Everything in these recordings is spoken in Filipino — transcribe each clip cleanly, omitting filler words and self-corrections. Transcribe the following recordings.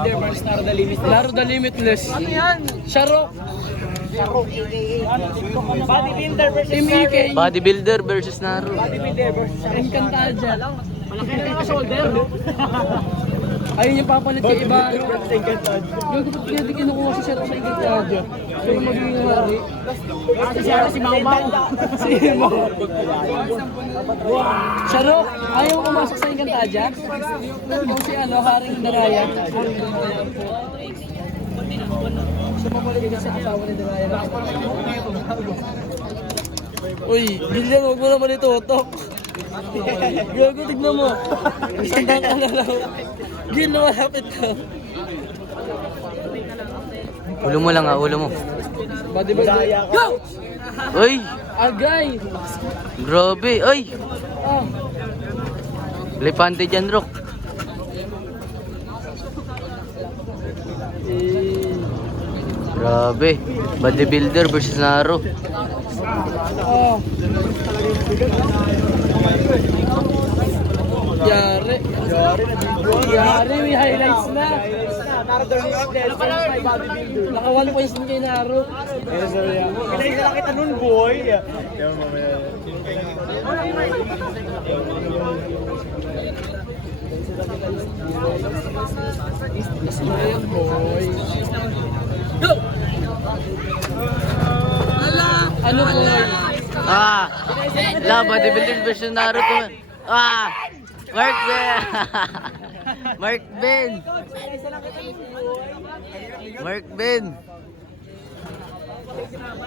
Laro the Limitless. Ano yan? Sharok. Bodybuilder versus Naro. Bodybuilder versus Naro. Bodybuilder versus Encantadia. Malaki na yung shoulder. Ayun yung papalit kay Ibarra. Yung kapag hindi kinukuha si Sharok sa Encantadia. Pero magiging hari. Si Mau. Si Mau. Sharok, ayaw pumasok sa Encantadia. Yung si Haring Daraya. Sa papalit sa asawa ni Daraya. Uy, Gillian, huwag mo naman itutok. Gago, tignan mo. Sandang ka na lang. Gil, malapit ka. Ulo mo lang ulo mo. Bodybuilder. Go! Uy! Agay! Grabe, uy! Oh. Lepante dyan, Rock. Grabe. Bodybuilder versus Naro. Oh. Yari. Yari, may highlights na. Naka 1 points din kay Naro. Kinain na lang kita nun, boy. Go! Ano boy? Bodybuilder versus Naro to. Mark Ben! Mark Ben! Mark Ben!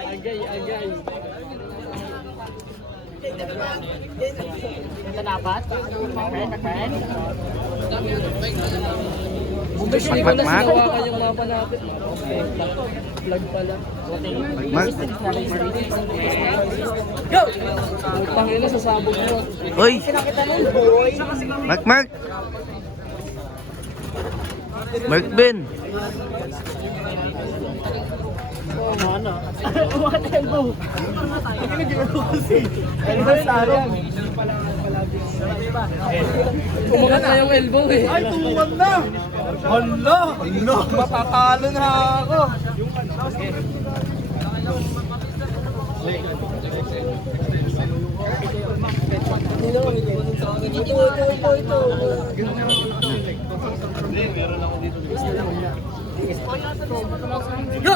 Agay. Ito dapat? Bumbes hindi ko na sinawakan yung mapa natin. Vlog pala. Go! Utang ina sa sabog mo. Uy! Mark! Mark Ben! What elbow? Kumagat na yung elbow eh. Ay, tuwan na! Hala! Matatalo na ako! Ito. Go!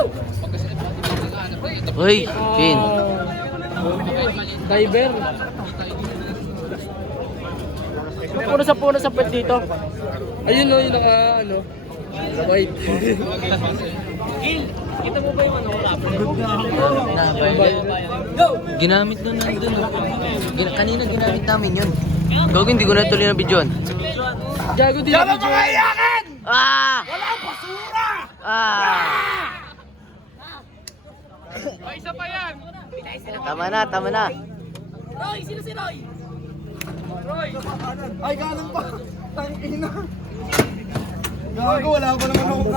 Uy! Pin! Diver. Puno sa pwet dito. Ayun o, yung naka white. Kita mo ba yung Go! Ginamit nun nandun. Kanina ginamit namin yun. Gawin, hindi ko na tuloy na videoan. Gago din yung video. Walang basura! Isa pa yan! Tama na. Roy! Sino si Roy? Roy! Ay, ganun pa! Tangina! Gago, wala ko naman ako